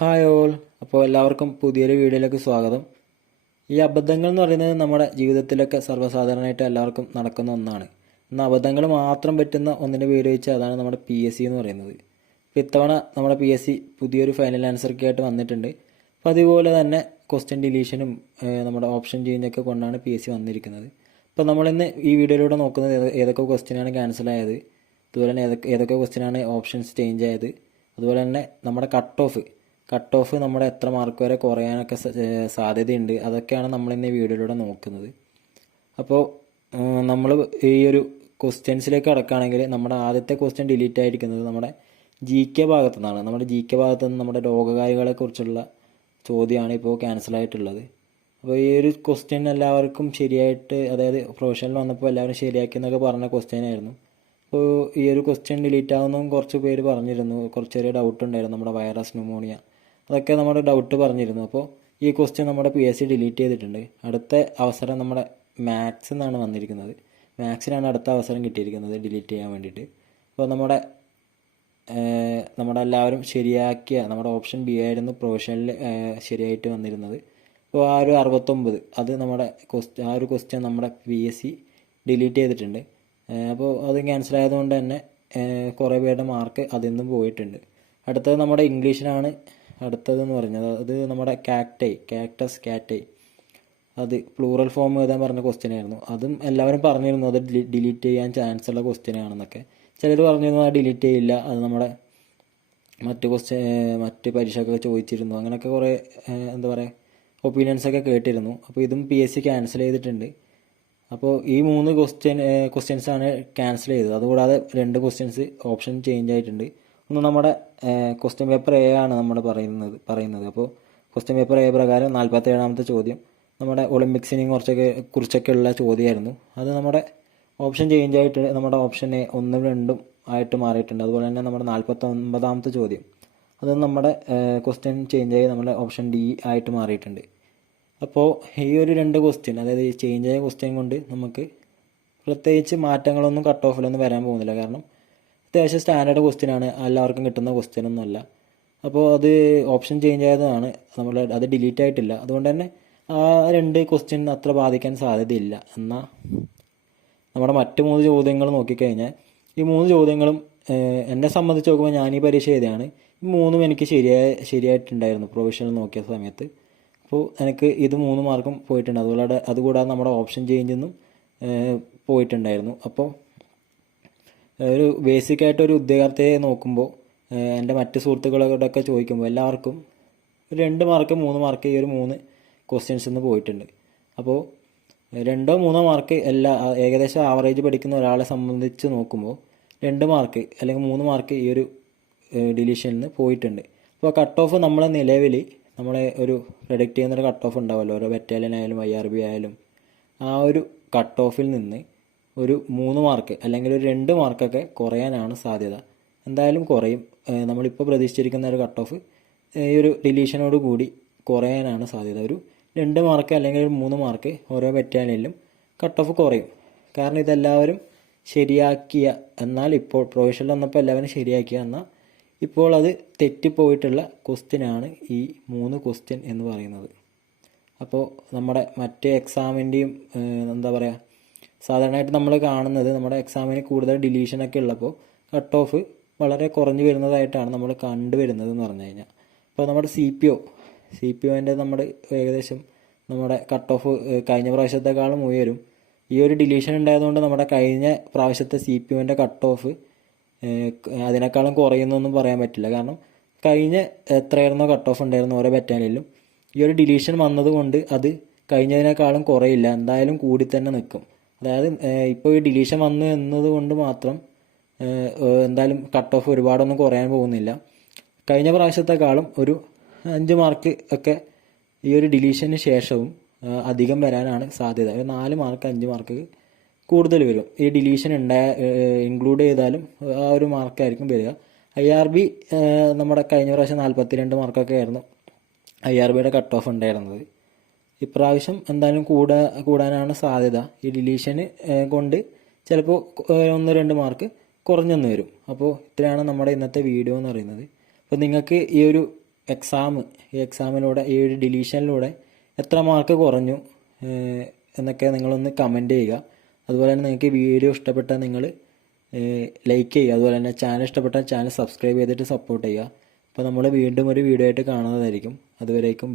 Hi all. അപ്പോൾ എല്ലാവർക്കും പുതിയൊരു വീഡിയോയിലേക്ക് സ്വാഗതം. ഈ അബദ്ധങ്ങൾ എന്ന് പറയുന്നത് നമ്മുടെ ജീവിതത്തിലൊക്കെ സർവ്വസാധാരണമായിട്ട് എല്ലാവർക്കും നടക്കുന്ന ഒന്നാണ്. എന്നാൽ അബദ്ധങ്ങൾ മാത്രം പറ്റുന്ന ഒന്നിൻ്റെ പേര് വെച്ചാൽ അതാണ് നമ്മുടെ PSC എന്ന് പറയുന്നത്. ഇപ്പോൾ ഇത്തവണ നമ്മുടെ PSC പുതിയൊരു ഫൈനൽ ആൻസർക്ക് ആയിട്ട് വന്നിട്ടുണ്ട്. അപ്പോൾ അതുപോലെ തന്നെ ക്വസ്റ്റ്യൻ ഡിലീഷനും നമ്മുടെ ഓപ്ഷൻ ചേഞ്ചൊക്കെ കൊണ്ടാണ് PSC വന്നിരിക്കുന്നത്. അപ്പോൾ നമ്മളിന്ന് ഈ വീഡിയോയിലൂടെ നോക്കുന്നത് ഏതൊക്കെ ക്വസ്റ്റ്യനാണ് ക്യാൻസൽ ആയത്, അതുപോലെ തന്നെ ഏതൊക്കെ ക്വസ്റ്റ്യനാണ് ഓപ്ഷൻസ് ചേഞ്ച് ആയത്, അതുപോലെ തന്നെ നമ്മുടെ കട്ട് ഓഫ് നമ്മുടെ എത്ര മാർക്ക് വരെ കുറയാനൊക്കെ സാധ്യതയുണ്ട്, അതൊക്കെയാണ് നമ്മളിന്ന് ഈ വീഡിയോയിലൂടെ നോക്കുന്നത്. അപ്പോൾ നമ്മൾ ഈ ഒരു ക്വസ്റ്റ്യൻസിലേക്ക് കടക്കുകയാണെങ്കിൽ നമ്മുടെ ആദ്യത്തെ ക്വസ്റ്റ്യൻ ഡിലീറ്റ് ആയിരിക്കുന്നത് നമ്മുടെ GK ഭാഗത്തു നിന്നാണ്. നമ്മുടെ GK ഭാഗത്തു നിന്ന് നമ്മുടെ രോഗകാരികളെക്കുറിച്ചുള്ള ചോദ്യമാണ് ഇപ്പോൾ ക്യാൻസൽ ആയിട്ടുള്ളത്. അപ്പോൾ ഈ ഒരു ക്വസ്റ്റ്യൻ എല്ലാവർക്കും ശരിയായിട്ട്, അതായത് പ്രൊഫഷനിൽ വന്നപ്പോൾ എല്ലാവരും ശരിയാക്കിയെന്നൊക്കെ പറഞ്ഞ ക്വസ്റ്റ്യൻ ആയിരുന്നു. അപ്പോൾ ഈ ഒരു ക്വസ്റ്റ്യൻ ഡിലീറ്റ് ആവുന്നതും കുറച്ച് പേര് പറഞ്ഞിരുന്നു. കുറച്ച് ചെറിയ ഡൗട്ട് ഉണ്ടായിരുന്നു, നമ്മുടെ വൈറസ് ന്യൂമോണിയ, അതൊക്കെ നമ്മുടെ ഡൗട്ട് പറഞ്ഞിരുന്നു. അപ്പോൾ ഈ ക്വസ്റ്റ്യൻ നമ്മുടെ PSC ഡിലീറ്റ് ചെയ്തിട്ടുണ്ട്. അടുത്ത അവസരം നമ്മുടെ മാത്സ് എന്നാണ് വന്നിരിക്കുന്നത്. മാത്സിനാണ് അടുത്ത അവസരം കിട്ടിയിരിക്കുന്നത് ഡിലീറ്റ് ചെയ്യാൻ വേണ്ടിയിട്ട്. അപ്പോൾ നമ്മുടെ എല്ലാവരും ശരിയാക്കിയ നമ്മുടെ ഓപ്ഷൻ B ആയിരുന്നു പ്രൊഫഷനിൽ ശരിയായിട്ട് വന്നിരുന്നത്. അപ്പോൾ ആ ഒരു 69 അത് നമ്മുടെ ആ ഒരു ക്വസ്റ്റ്യൻ നമ്മുടെ PSC ഡിലീറ്റ് ചെയ്തിട്ടുണ്ട്. അപ്പോൾ അത് ക്യാൻസൽ ആയതുകൊണ്ട് തന്നെ കുറേ പേരുടെ മാർക്ക് അതിൽ നിന്നും പോയിട്ടുണ്ട്. അടുത്തത് നമ്മുടെ ഇംഗ്ലീഷിനാണ് അടുത്തതെന്ന് പറഞ്ഞത്. അത് നമ്മുടെ കാക്ടസ് കാറ്റൈ, അത് പ്ലൂറൽ ഫോം എഴുതാൻ പറഞ്ഞ ക്വസ്റ്റ്യൻ ആയിരുന്നു. അതും എല്ലാവരും പറഞ്ഞിരുന്നു അത് ഡിലീറ്റ് ചെയ്യാൻ ചാൻസ് ഉള്ള ക്വസ്റ്റ്യൻ ആണെന്നൊക്കെ. ചിലർ പറഞ്ഞിരുന്നു അത് ഡിലീറ്റ് ചെയ്യില്ല, അത് നമ്മുടെ മറ്റ് പരീക്ഷയൊക്കെ ചോദിച്ചിരുന്നു. അങ്ങനെയൊക്കെ കുറേ എന്താ പറയുക ഒപ്പീനിയൻസൊക്കെ കേട്ടിരുന്നു. അപ്പോൾ ഇതും PSC ക്യാൻസൽ ചെയ്തിട്ടുണ്ട്. അപ്പോൾ ഈ 3 ക്വസ്റ്റ്യൻസാണ് ക്യാൻസൽ ചെയ്തത്. അതുകൂടാതെ 2 ക്വസ്റ്റ്യൻസ് ഓപ്ഷൻ ചേഞ്ച് ആയിട്ടുണ്ട്. ഒന്ന് നമ്മുടെ ക്വസ്റ്റ്യൻ പേപ്പർ A ആണ് നമ്മൾ പറയുന്നത്. അപ്പോൾ ക്വസ്റ്റ്യൻ പേപ്പർ A പ്രകാരം 47ാമത്തെ ചോദ്യം നമ്മുടെ ഒളിമ്പിക്സിനെ കുറിച്ചൊക്കെ ഉള്ള ചോദ്യമായിരുന്നു. അത് നമ്മുടെ ഓപ്ഷൻ ചേഞ്ച് ആയിട്ട് നമ്മുടെ ഓപ്ഷൻ A 1, 2 ആയിട്ട് മാറിയിട്ടുണ്ട്. അതുപോലെ തന്നെ നമ്മുടെ 49ാമത്തെ ചോദ്യം അത് നമ്മുടെ ക്വസ്റ്റ്യൻ ചേഞ്ച് ആയി നമ്മുടെ ഓപ്ഷൻ D ആയിട്ട് മാറിയിട്ടുണ്ട്. അപ്പോൾ ഈ ഒരു 2 ക്വസ്റ്റ്യൻ, അതായത് ഈ ചേഞ്ച് ആയ ക്വസ്റ്റ്യൻ കൊണ്ട് നമുക്ക് പ്രത്യേകിച്ച് മാറ്റങ്ങളൊന്നും കട്ട് ഓഫിലൊന്നും വരാൻ പോകുന്നില്ല. കാരണം അത്യാവശ്യം സ്റ്റാൻഡേർഡ് ക്വസ്റ്റ്യനാണ്, എല്ലാവർക്കും കിട്ടുന്ന ക്വസ്റ്റ്യനൊന്നുമല്ല. അപ്പോൾ അത് ഓപ്ഷൻ ചേഞ്ച് ആയതാണ്, അത് ഡിലീറ്റ് ആയിട്ടില്ല. അതുകൊണ്ട് തന്നെ ആ 2 ക്വസ്റ്റ്യൻ അത്ര ബാധിക്കാൻ സാധ്യതയില്ല. എന്നാൽ നമ്മുടെ മറ്റ് 3 ചോദ്യങ്ങൾ നോക്കിക്കഴിഞ്ഞാൽ ഈ 3 ചോദ്യങ്ങളും എന്നെ സംബന്ധിച്ച് നോക്കുമ്പോൾ ഞാൻ ഈ പരീക്ഷ എഴുതിയാണ്, ഈ 3ഉം എനിക്ക് ശരിയായിട്ടുണ്ടായിരുന്നു പ്രൊവിഷണൽ നോക്കിയ സമയത്ത്. അപ്പോൾ എനിക്ക് ഇത് 3 മാർക്കും പോയിട്ടുണ്ട്. അതുകൂടാതെ നമ്മുടെ ഓപ്ഷൻ ചേഞ്ചൊന്നും പോയിട്ടുണ്ടായിരുന്നു. അപ്പോൾ ഒരു ബേസിക്കായിട്ടൊരു ഉദ്യോഗാർത്ഥിയെ നോക്കുമ്പോൾ എൻ്റെ മറ്റ് സുഹൃത്തുക്കളോടൊക്കെ ചോദിക്കുമ്പോൾ എല്ലാവർക്കും 2 മാർക്ക് 3 മാർക്ക് ഈ ഒരു 3 ക്വസ്റ്റ്യൻസ് നിന്ന് പോയിട്ടുണ്ട്. അപ്പോൾ 2 3 മാർക്ക് ഏകദേശം ആവറേജ് പഠിക്കുന്ന ഒരാളെ സംബന്ധിച്ച് നോക്കുമ്പോൾ 2 മാർക്ക് അല്ലെങ്കിൽ 3 മാർക്ക് ഈ ഒരു ഡിലീഷനിൽ നിന്ന് പോയിട്ടുണ്ട്. അപ്പോൾ കട്ട് ഓഫ് നമ്മളെ നിലവിൽ നമ്മളെ ഒരു പ്രൊഡിക്റ്റ് ചെയ്യുന്നൊരു കട്ട് ഓഫ് ഉണ്ടാവുമല്ലോ, ഓരോ ബറ്റാലിയൻ ആയാലും IRB ആയാലും, ആ ഒരു കട്ട് ഓഫിൽ നിന്ന് ഒരു 3 മാർക്ക് അല്ലെങ്കിൽ ഒരു 2 മാർക്കൊക്കെ കുറയാനാണ് സാധ്യത. എന്തായാലും കുറയും. നമ്മളിപ്പോൾ പ്രതീക്ഷിച്ചിരിക്കുന്ന ഒരു കട്ട് ഓഫ് ഈ ഒരു ഡിലീഷനോട് കൂടി കുറയാനാണ് സാധ്യത. ഒരു 2 മാർക്ക് അല്ലെങ്കിൽ ഒരു 3 മാർക്ക് ഓരോ ബറ്റാലിയനിലും കട്ട് ഓഫ് കുറയും. കാരണം ഇതെല്ലാവരും ശരിയാക്കിയ, എന്നാൽ ഇപ്പോൾ പ്രൊവിഷനിൽ വന്നപ്പോൾ എല്ലാവരും ശരിയാക്കിയ, എന്നാൽ ഇപ്പോൾ അത് തെറ്റിപ്പോയിട്ടുള്ള ക്വസ്റ്റ്യനാണ് ഈ 3 ക്വസ്റ്റ്യൻ എന്ന് പറയുന്നത്. അപ്പോൾ നമ്മുടെ മറ്റേ എക്സാമിൻ്റെയും എന്താ പറയുക, സാധാരണയായിട്ട് നമ്മൾ കാണുന്നത് നമ്മുടെ എക്സാമിന് കൂടുതൽ ഡിലീഷനൊക്കെ ഉള്ളപ്പോൾ കട്ട് ഓഫ് വളരെ കുറഞ്ഞു വരുന്നതായിട്ടാണ് നമ്മൾ കണ്ടുവരുന്നത് എന്ന് പറഞ്ഞു കഴിഞ്ഞാൽ. അപ്പോൾ നമ്മുടെ CPOൻ്റെ നമ്മുടെ ഏകദേശം നമ്മുടെ കട്ട് ഓഫ് കഴിഞ്ഞ പ്രാവശ്യത്തെക്കാളും ഉയരും. ഈ ഒരു ഡിലീഷൻ ഉണ്ടായതുകൊണ്ട് നമ്മുടെ കഴിഞ്ഞ പ്രാവശ്യത്തെ CPOൻ്റെ കട്ട് ഓഫ് അതിനേക്കാളും കുറയുന്നൊന്നും പറയാൻ പറ്റില്ല. കാരണം കഴിഞ്ഞ എത്രയായിരുന്നോ കട്ട് ഓഫ് ഉണ്ടായിരുന്നു ഓരോ ബറ്റാലിയനിലും, ഈ ഒരു ഡിലീഷൻ വന്നതുകൊണ്ട് അത് കഴിഞ്ഞതിനേക്കാളും കുറയില്ല, എന്തായാലും കൂടി തന്നെ നിൽക്കും. അതായത് ഇപ്പോൾ ഈ ഡിലീഷൻ വന്നു എന്നതുകൊണ്ട് മാത്രം എന്തായാലും കട്ട് ഓഫ് ഒരുപാടൊന്നും കുറയാൻ പോകുന്നില്ല. കഴിഞ്ഞ പ്രാവശ്യത്തെക്കാളും ഒരു 5 മാർക്ക് ഒക്കെ ഈ ഒരു ഡിലീഷന് ശേഷവും അധികം വരാനാണ് സാധ്യത. ഒരു 4 മാർക്ക് 5 മാർക്ക് കൂടുതൽ വരും. ഈ ഡിലീഷൻ ഇൻക്ലൂഡ് ചെയ്താലും ആ ഒരു മാർക്കായിരിക്കും വരിക. IRB നമ്മുടെ കഴിഞ്ഞ പ്രാവശ്യം 42 മാർക്കൊക്കെ ആയിരുന്നു IRBയുടെ കട്ട് ഓഫ് ഉണ്ടായിരുന്നത്. ഇപ്രാവശ്യം എന്തായാലും കൂടാനാണ് സാധ്യത. ഈ ഡിലീഷന് കൊണ്ട് ചിലപ്പോൾ 1-2 മാർക്ക് കുറഞ്ഞെന്ന് വരും. അപ്പോൾ ഇത്രയാണ് നമ്മുടെ ഇന്നത്തെ വീഡിയോ എന്ന് പറയുന്നത്. അപ്പോൾ നിങ്ങൾക്ക് ഈ ഒരു ഈ എക്സാമിലൂടെ ഈ ഒരു ഡിലീഷനിലൂടെ എത്ര മാർക്ക് കുറഞ്ഞു എന്നൊക്കെ നിങ്ങളൊന്ന് കമൻറ്റ് ചെയ്യുക. അതുപോലെ തന്നെ നിങ്ങൾക്ക് വീഡിയോ ഇഷ്ടപ്പെട്ടാൽ നിങ്ങൾ ലൈക്ക് ചെയ്യുക. അതുപോലെ തന്നെ ചാനൽ ഇഷ്ടപ്പെട്ടാൽ ചാനൽ സബ്സ്ക്രൈബ് ചെയ്തിട്ട് സപ്പോർട്ട് ചെയ്യുക. അപ്പോൾ നമ്മൾ വീണ്ടും ഒരു വീഡിയോ ആയിട്ട് കാണുന്നതായിരിക്കും. അതുവരേക്കും